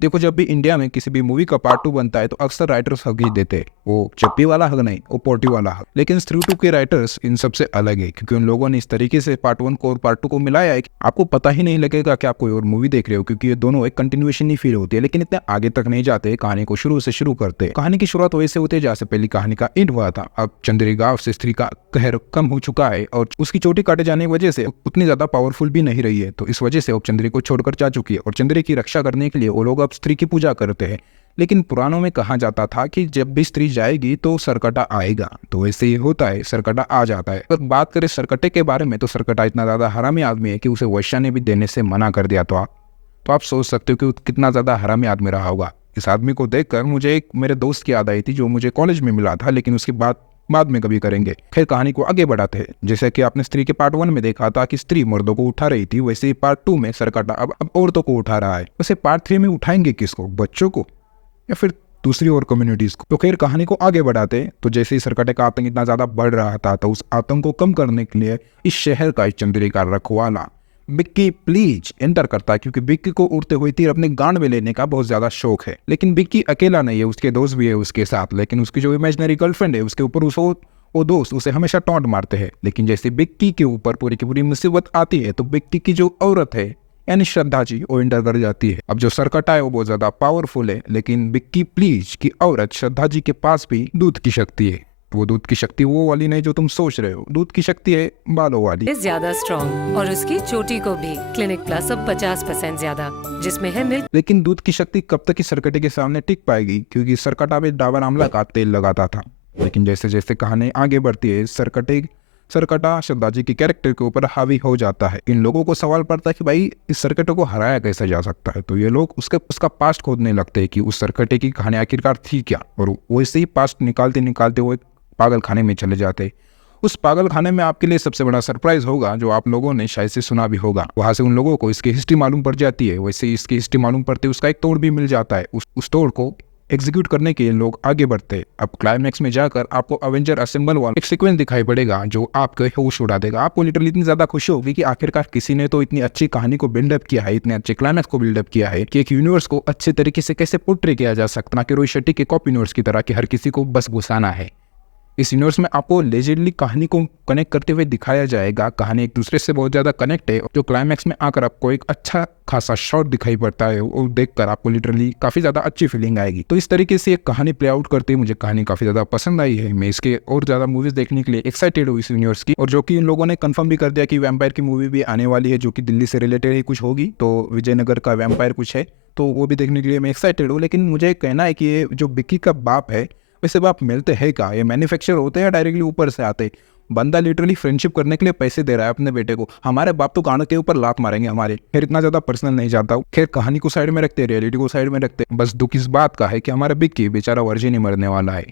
देखो, जब भी इंडिया में किसी भी मूवी का पार्ट 2 बनता है तो अक्सर राइटर्स हक ही देते हैं। वो चप्पी वाला हक नहीं, वो पोटी वाला हक। लेकिन स्त्री 2 के राइटर्स इन सबसे अलग है, क्योंकि उन लोगों ने इस तरीके से पार्ट 1 को और पार्ट 2 को मिलाया है कि आपको पता ही नहीं लगेगा कि आप कोई और मूवी देख रहे हो, क्योंकि ये दोनों एक कंटिन्यूएशन ही फील होती है। लेकिन इतने आगे तक नहीं जाते, कहानी को शुरू से शुरू करते हैं। कहानी की शुरुआत वैसे होती है जैसे पहली कहानी का एंड हुआ था। अब चंद्रिका से स्त्री का कहर कम हो चुका है और उसकी चोटी काटे जाने की वजह से उतनी ज्यादा पावरफुल भी नहीं रही है। तो इस वजह से अब चंद्री को छोड़कर जा चुकी है और चंद्री की रक्षा करने के लिए वो लोग अब स्त्री की पूजा करते हैं। लेकिन पुराणों में कहा जाता था कि जब भी स्त्री जाएगी तो सरकटा आएगा, तो वैसे ही होता है, सरकटा आ जाता है। अगर बात करें सरकटे के बारे में तो सरकटा इतना ज्यादा हरामी आदमी है कि उसे वैश्या ने भी देने से मना कर दिया। तो आप सोच सकते हो कि वो कितना ज्यादा हरामी आदमी रहा होगा। इस आदमी को देखकर मुझे एक मेरे दोस्त की याद आई थी जो मुझे कॉलेज में मिला था, लेकिन उसकी बात बाद में कभी करेंगे। खैर, कहानी को आगे बढ़ाते हैं। जैसे कि आपने स्त्री के पार्ट 1 में देखा था कि स्त्री मर्दों को उठा रही थी, वैसे ही पार्ट 2 में सरकटा अब औरतों को उठा रहा है। वैसे पार्ट 3 में उठाएंगे किसको, बच्चों को या फिर दूसरी और कम्युनिटीज को? तो खैर, कहानी को आगे बढ़ाते हैं। तो जैसे ही सरकटे का आतंक इतना ज्यादा बढ़ रहा था तो उस आतंक को कम करने के लिए इस शहर का चंद्रिका रखवाला बिक्की प्लीज एंटर करता है, क्योंकि बिक्की को उड़ते हुए तीर अपने गांड में लेने का बहुत ज्यादा शौक है। लेकिन बिक्की अकेला नहीं है, उसके दोस्त भी है उसके साथ। लेकिन उसकी जो इमेजिनरी गर्लफ्रेंड है उसके ऊपर वो दोस्त उसे हमेशा टॉन्ट मारते हैं। लेकिन जैसे बिक्की के ऊपर पूरी की पूरी मुसीबत आती है तो बिक्की की जो औरत है यानी श्रद्धा जी वो एंटर कर जाती है। अब जो सरकटा है वो बहुत ज्यादा पावरफुल है, लेकिन बिक्की प्लीज की औरत श्रद्धा जी के पास भी दूध की शक्ति है। वो दूध की शक्ति वो वाली नहीं जो तुम सोच रहे हो, दूध की शक्ति है बालों वाली। ज्यादा स्ट्रॉन्ग और उसकी चोटी को भी क्लिनिक प्लस अब 50% ज्यादा, जिसमें है मिल्क। लेकिन दूध की शक्ति कब तक इस सरकटे के सामने टिक पाएगी, क्योंकि सरकटा में डाबर आंवला का तेल लगाता था। लेकिन जैसे जैसे कहानी आगे बढ़ती है सरकटा श्रद्धा जी के कैरेक्टर के ऊपर हावी हो जाता है। इन लोगों को सवाल पड़ता है कि भाई इस सरकटे को हराया कैसे जा सकता है। तो ये लोग उसका पास्ट खोदने लगते हैं कि उस सरकटे की कहानी आखिरकार थी क्या, और वैसे ही पास्ट निकालते निकालते वो एक पागल खाने में चले जाते। उस पागल खाने में आपके लिए सबसे बड़ा सरप्राइज होगा, जो आप लोगों ने शायद से सुना भी होगा। वहां से उन लोगों को इसकी हिस्ट्री मालूम पड़ जाती है। वैसे ही इसकी हिस्ट्री मालूम पड़ते उसका एक तोड़ भी मिल जाता है। उस तोड़ को एग्जीक्यूट करने के लिए लोग आगे बढ़ते हैं। अब क्लाइमैक्स में जाकर आपको अवेंजर असेंबल वाला एक सीक्वेंस दिखाई पड़ेगा जो आपके होश उड़ा देगा। आपको लिटरली इतनी ज्यादा खुशी होगी कि आखिरकार किसी ने तो इतनी अच्छी कहानी को बिल्डअप किया है, इतने अच्छे क्लाइमैक्स को बिल्डअप किया है कि एक यूनिवर्स को अच्छे तरीके से कैसे पोर्ट्रे किया जा सकता, ना कि रोहित शेट्टी के कॉप यूनिवर्स की तरह कि हर किसी को बस घुसाना है। इस यूनिवर्स में आपको लेजेंडली कहानी को कनेक्ट करते हुए दिखाया जाएगा। कहानी एक दूसरे से बहुत ज्यादा कनेक्ट है। जो क्लाइमैक्स में आकर आपको एक अच्छा खासा शॉट दिखाई पड़ता है वो देखकर आपको लिटरली काफी ज्यादा अच्छी फीलिंग आएगी। तो इस तरीके से एक कहानी प्ले आउट करते हुए मुझे कहानी काफी ज्यादा पसंद आई है। मैं इसके और ज्यादा मूवीज देखने के लिए एक्साइटेड हूँ इस यूनिवर्स की। और जो कि इन लोगों ने कंफर्म भी कर दिया कि वैम्पायर की मूवी भी आने वाली है, जो कि दिल्ली से रिलेटेड ही कुछ होगी। तो विजयनगर का वैम्पायर कुछ है, तो वो भी देखने के लिए मैं एक्साइटेड हूँ। लेकिन मुझे कहना है कि ये जो बिक्की का बाप है, वैसे बाप मिलते हैं क्या? ये मैन्युफैक्चर होते हैं या डायरेक्टली ऊपर से आते? बंदा लिटरली फ्रेंडशिप करने के लिए पैसे दे रहा है अपने बेटे को। हमारे बाप तो गानों के ऊपर लात मारेंगे हमारे। खैर, इतना ज्यादा पर्सनल नहीं जाता हूँ। खैर, कहानी को साइड में रखते, रियलिटी को साइड में रखते, बस दुख इस बात का है कि हमारा बिक्की बेचारा वर्जिन ही मरने वाला है।